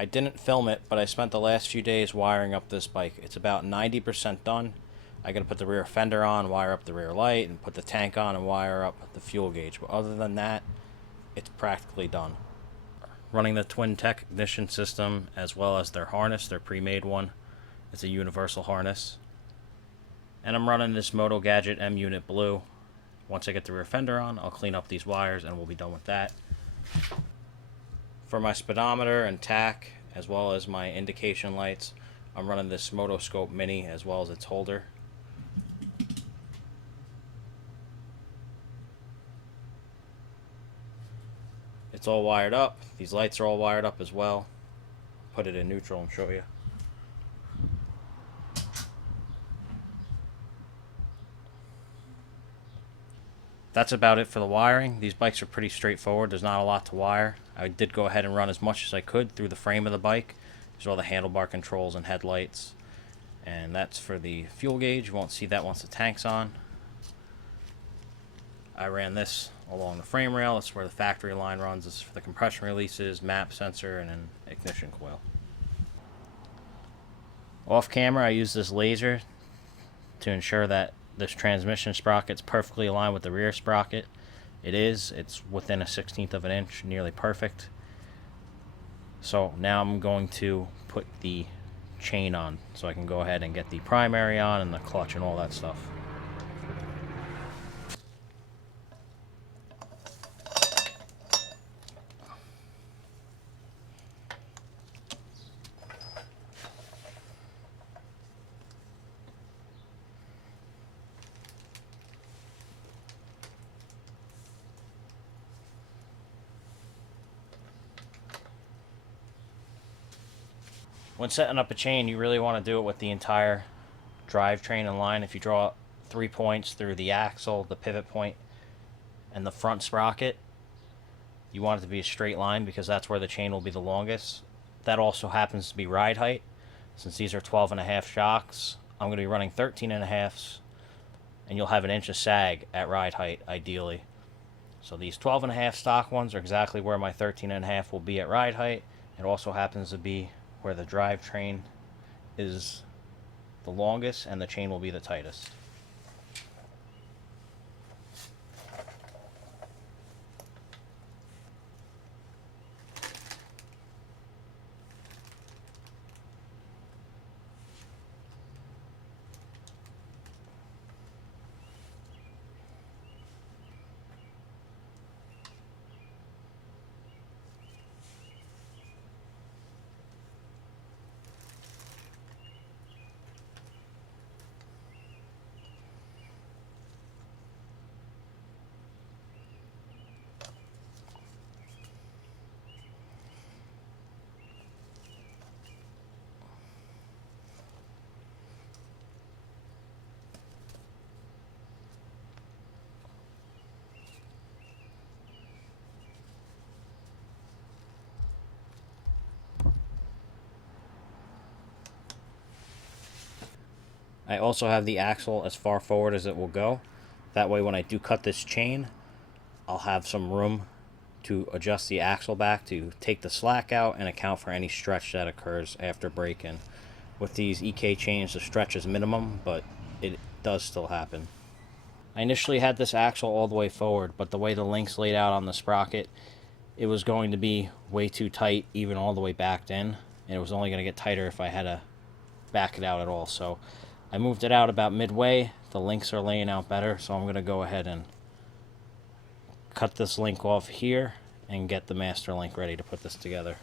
I didn't film it, but I spent the last few days wiring up this bike. It's about 90% done. I gotta put the rear fender on, wire up the rear light, and put the tank on and wire up the fuel gauge. But other than that, it's practically done. Running the Twin Tech ignition system as well as their harness, their pre-made one. It's a universal harness. And I'm running this Moto Gadget M Unit Blue. Once I get the rear fender on, I'll clean up these wires and we'll be done with that. For my speedometer and tach, as well as my indication lights, I'm running this Motoscope Mini as well as its holder. It's all wired up. These lights are all wired up as well. Put it in neutral and show you. That's about it for the wiring. These bikes are pretty straightforward. There's not a lot to wire. I did go ahead and run as much as I could through the frame of the bike. There's all the handlebar controls and headlights. And that's for the fuel gauge. You won't see that once the tank's on. I ran this along the frame rail. That's where the factory line runs. This is for the compression releases, map sensor, and an ignition coil. Off camera, I use this laser to ensure that this transmission sprocket's perfectly aligned with the rear sprocket. It is. It's within a 1/16 of an inch, nearly perfect. So now I'm going to put the chain on so I can go ahead and get the primary on and the clutch and all that stuff. When setting up a chain, you really want to do it with the entire drivetrain in line. If you draw 3 points through the axle, the pivot point, and the front sprocket, you want it to be a straight line because that's where the chain will be the longest. That also happens to be ride height. Since these are 12.5 shocks, I'm going to be running 13.5s, and you'll have an inch of sag at ride height, ideally. So these 12.5 stock ones are exactly where my 13.5 will be at ride height. It also happens to be where the drivetrain is the longest and the chain will be the tightest. I also have the axle as far forward as it will go. That way when I do cut this chain, I'll have some room to adjust the axle back to take the slack out and account for any stretch that occurs after braking. With these EK chains, the stretch is minimum, but it does still happen. I initially had this axle all the way forward, but the way the links laid out on the sprocket, it was going to be way too tight even all the way backed in, and it was only going to get tighter if I had to back it out at all. So I moved it out about midway. The links are laying out better, so I'm going to go ahead and cut this link off here and get the master link ready to put this together.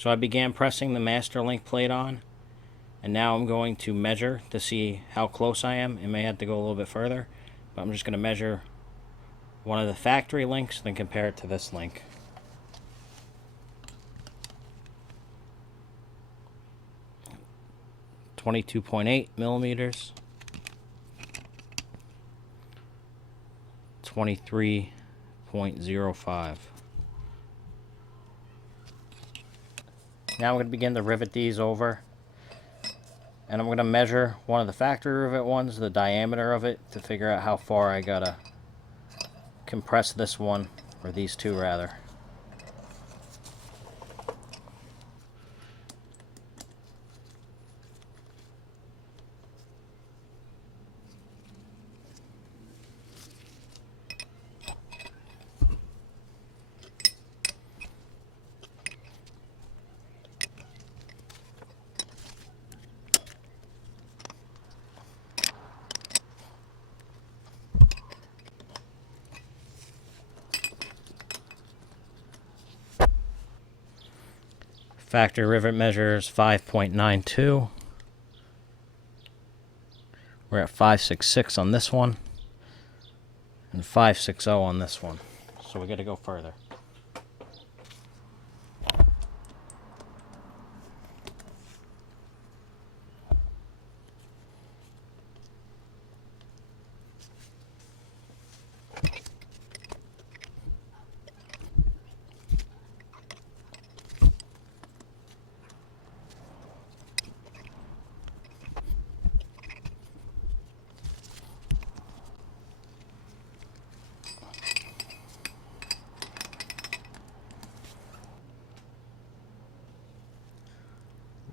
So I began pressing the master link plate on, and now I'm going to measure to see how close I am. It may have to go a little bit further, but I'm just going to measure one of the factory links, then compare it to this link. .8 millimeters, 23.05. Now I'm going to begin to rivet these over, and I'm going to measure one of the factory rivet ones, the diameter of it, to figure out how far I gotta compress this one, or these two rather. Factory rivet measures 5.92. We're at 5.66 on this one, and 5.60 on this one. So we got to go further.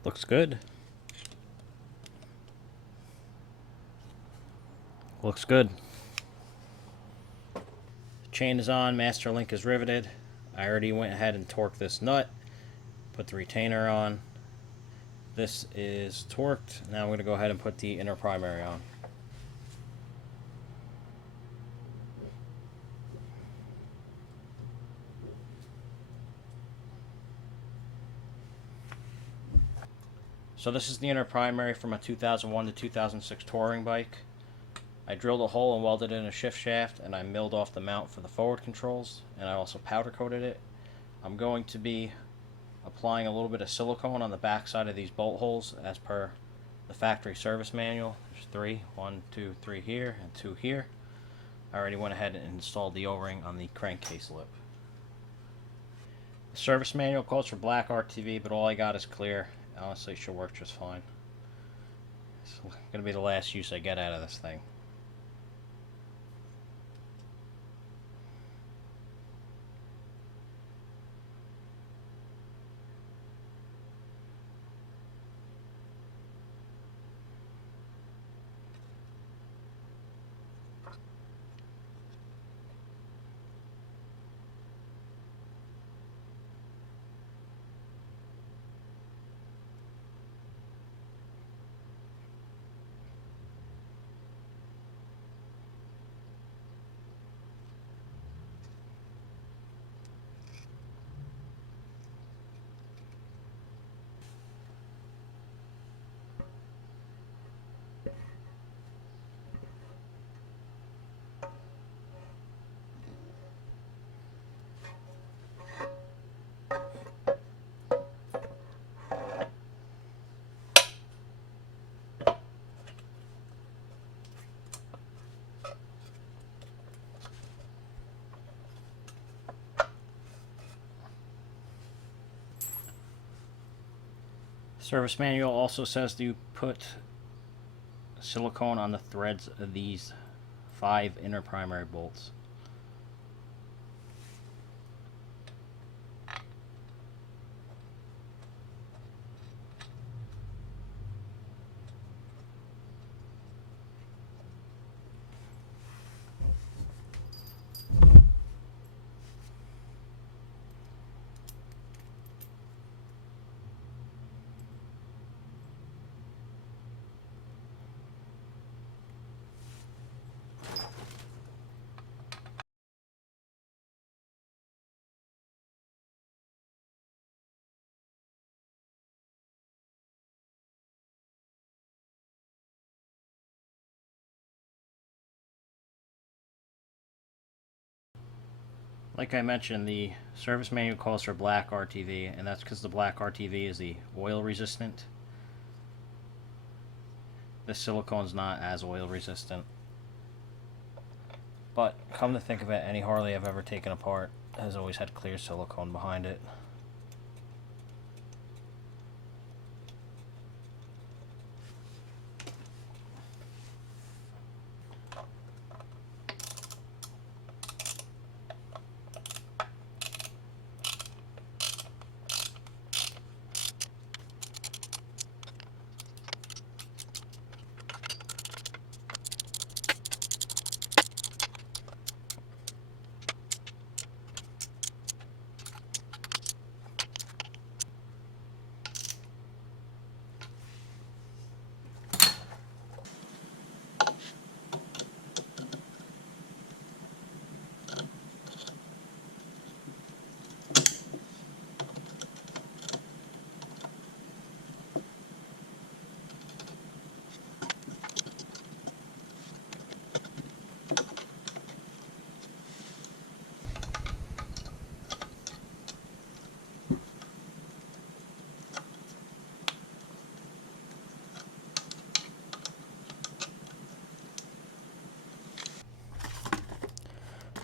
Looks good. Looks good. Chain is on, master link is riveted. I already went ahead and torqued this nut, put the retainer on. This is torqued. Now I'm going to go ahead and put the inner primary on. So this is the inner primary from a 2001 to 2006 touring bike. I drilled a hole and welded in a shift shaft, and I milled off the mount for the forward controls, and I also powder coated it. I'm going to be applying a little bit of silicone on the back side of these bolt holes as per the factory service manual. There's 3, 1, 2, 3 here, and 2 here. I already went ahead and installed the O-ring on the crankcase lip. The service manual calls for black RTV, but all I got is clear. Honestly, it should work just fine. It's going to be the last use I get out of this thing. Service manual also says to put silicone on the threads of these 5 inner primary bolts. Like I mentioned, the service manual calls for black RTV, and that's because the black RTV is the oil resistant. This silicone's not as oil resistant. But come to think of it, any Harley I've ever taken apart has always had clear silicone behind it.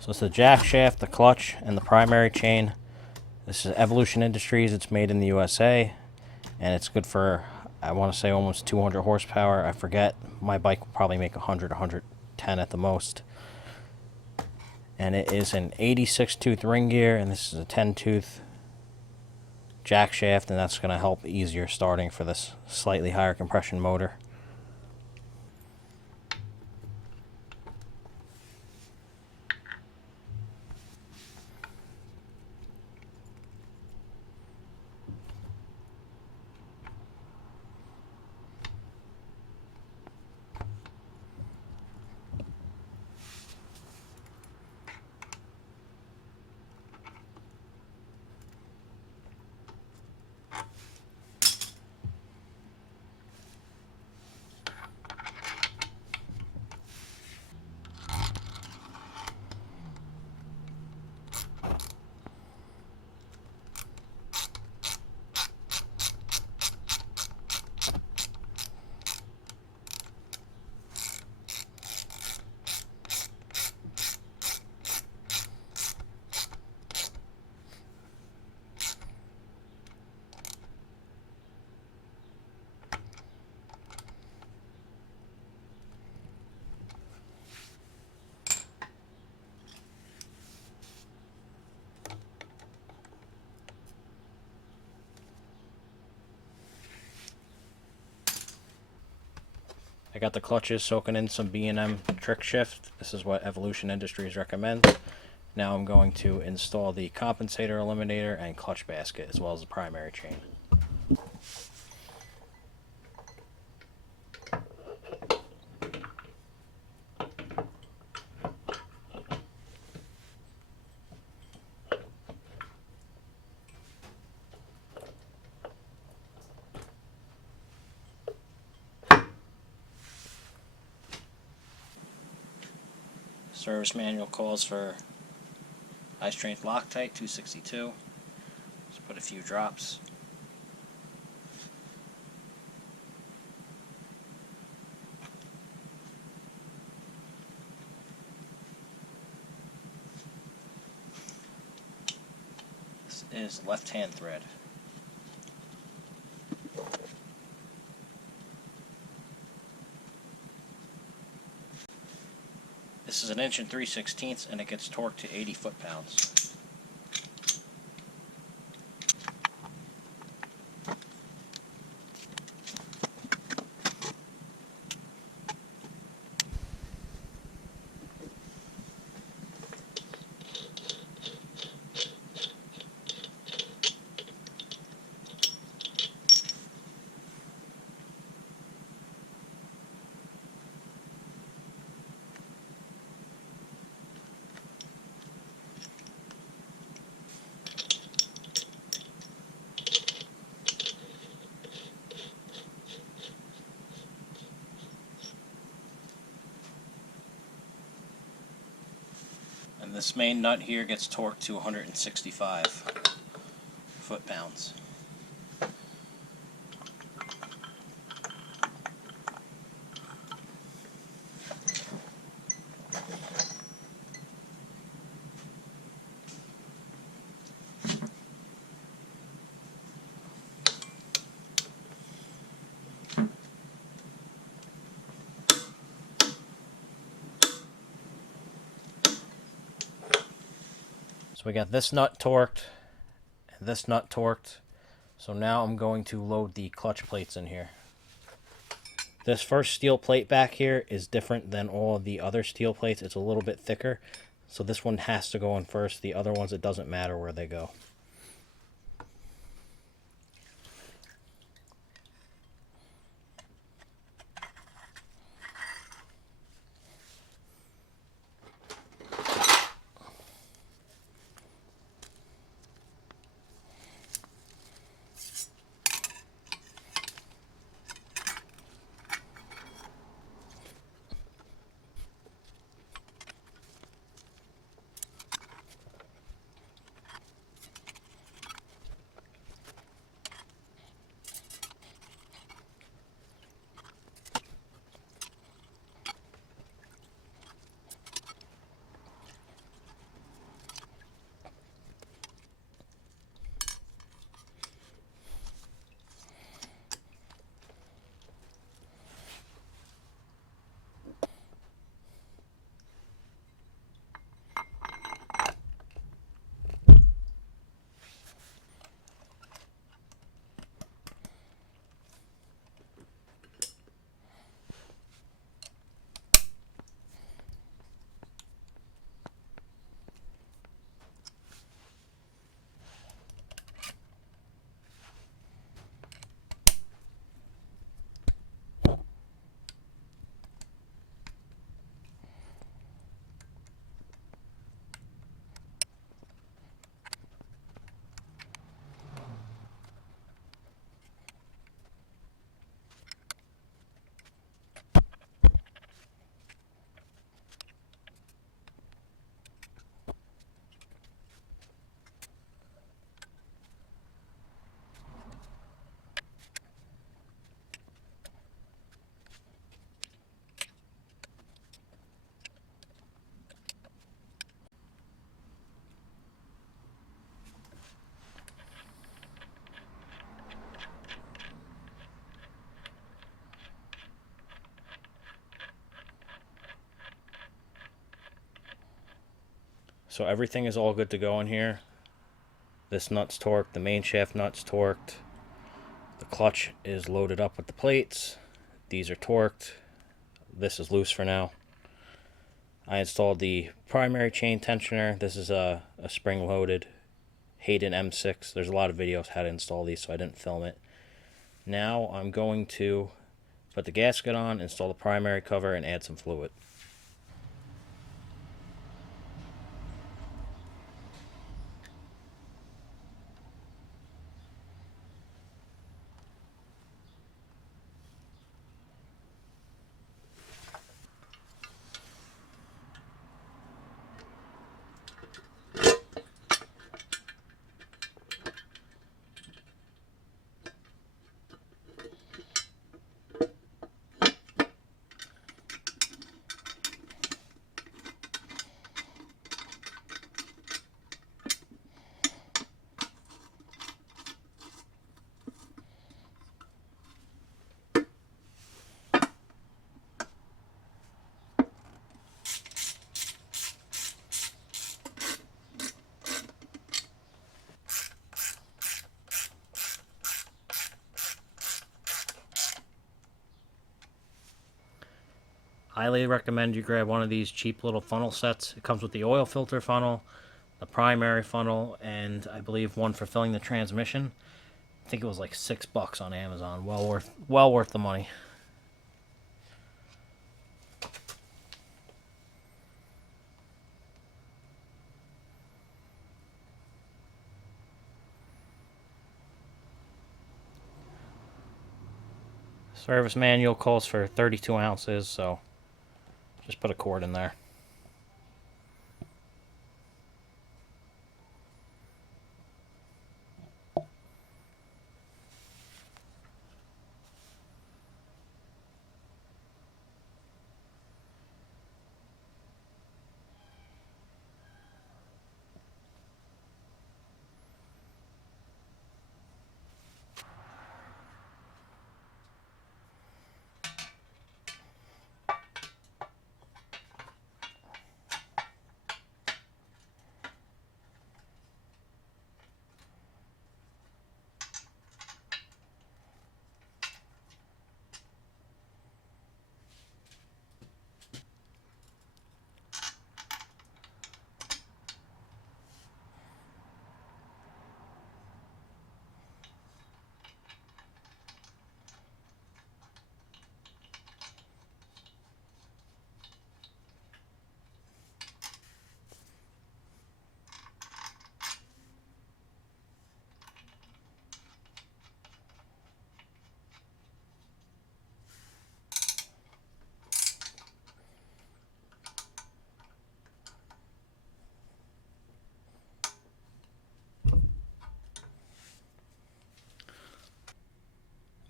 So it's the jackshaft, the clutch, and the primary chain. This is Evolution Industries. It's made in the USA, and it's good for, I want to say, almost 200 horsepower. I forget. My bike will probably make 100, 110 at the most. And it is an 86 tooth ring gear, and this is a 10 tooth jackshaft, and that's going to help easier starting for this slightly higher compression motor. I got the clutches soaking in some B&M trick shift. This is what Evolution Industries recommends. Now I'm going to install the compensator eliminator and clutch basket as well as the primary chain. Service manual calls for high strength Loctite 262. Just put a few drops. This is left hand thread. This is 1 3/16 inches and it gets torqued to 80 foot-pounds. this main nut here gets torqued to 165 foot-pounds. So we got this nut torqued and this nut torqued. So now I'm going to load the clutch plates in here. This first steel plate back here is different than all the other steel plates. It's a little bit thicker. So this one has to go in first. The other ones, it doesn't matter where they go. So everything is all good to go in here. This nut's torqued, the main shaft nut's torqued. The clutch is loaded up with the plates. These are torqued. This is loose for now. I installed the primary chain tensioner. This is a spring-loaded Hayden M6. There's a lot of videos how to install these, so I didn't film it. Now I'm going to put the gasket on, install the primary cover, and add some fluid. Highly recommend you grab one of these cheap little funnel sets. It comes with the oil filter funnel, the primary funnel, and I believe one for filling the transmission. I think it was like $6 on Amazon. Well worth the money. Service manual calls for 32 ounces, so just put a cord in there.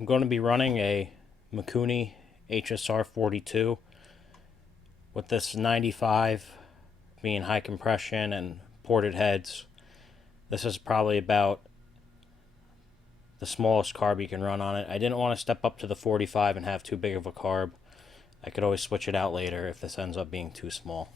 I'm going to be running a Mikuni HSR 42 with this 95 being high compression and ported heads. This is probably about the smallest carb you can run on it. I didn't want to step up to the 45 and have too big of a carb. I could always switch it out later if this ends up being too small.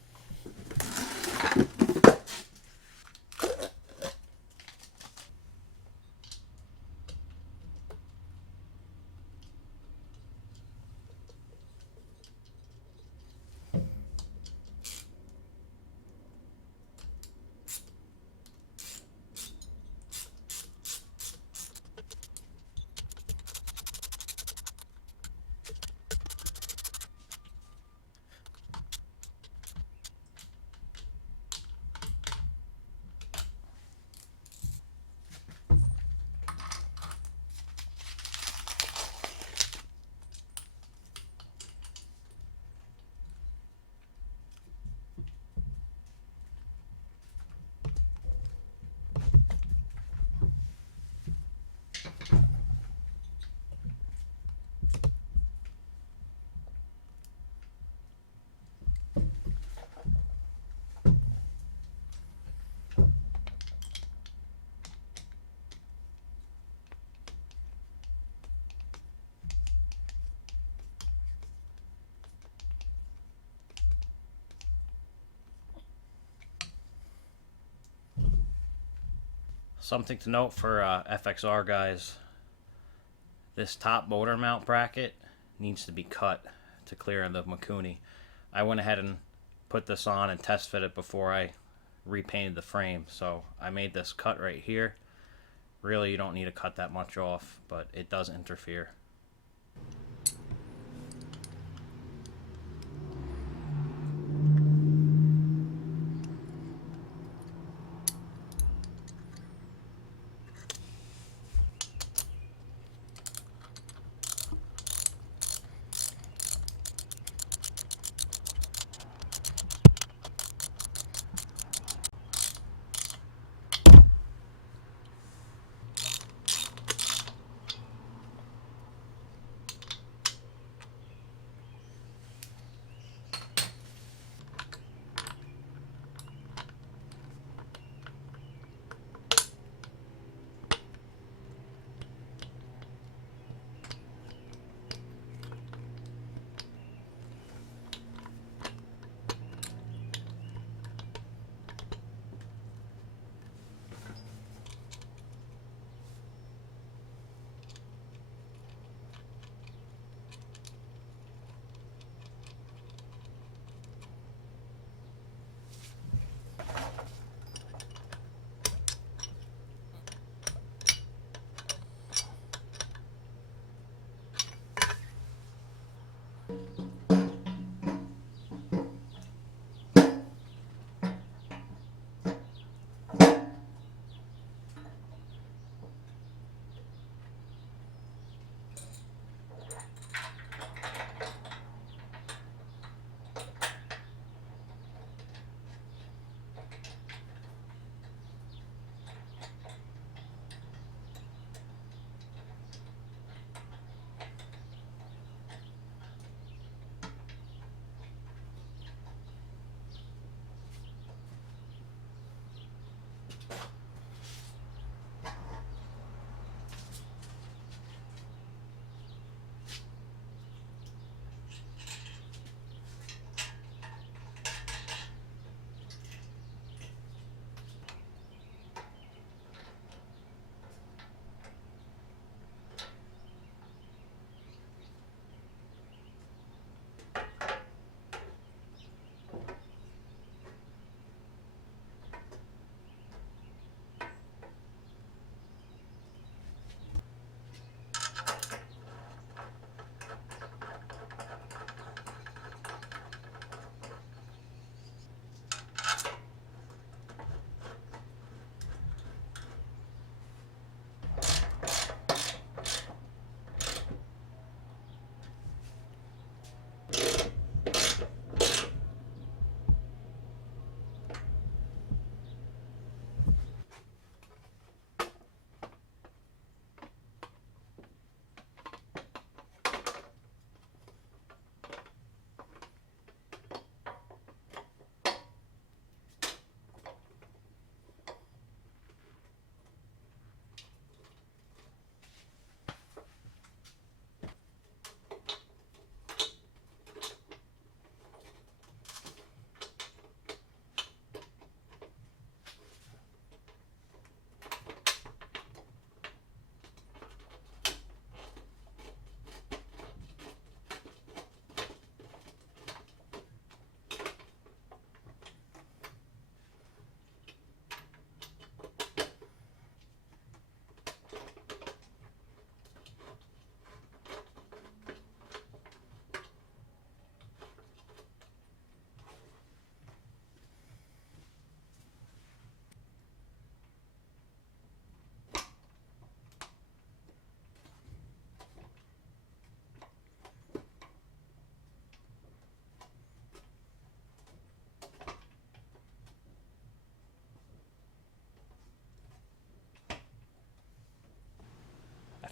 Something to note for FXR guys, this top motor mount bracket needs to be cut to clear the Mikuni. I went ahead and put this on and test fit it before I repainted the frame, so I made this cut right here. Really, you don't need to cut that much off, but it does interfere.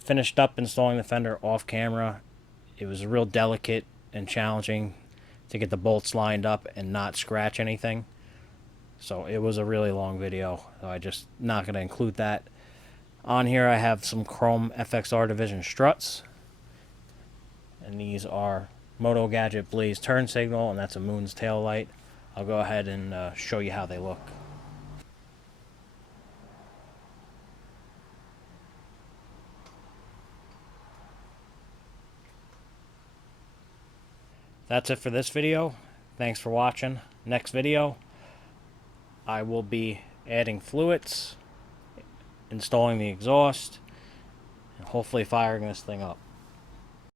finished up installing the fender off camera. It was real delicate and challenging to get the bolts lined up and not scratch anything. So it was a really long video. So I just not going to include that. On here I have some chrome FXR division struts. And these are Moto Gadget Blaze turn signal, and that's a Moon's tail light. I'll go ahead and show you how they look. That's it for this video. Thanks for watching. Next video, I will be adding fluids, installing the exhaust, and hopefully firing this thing up.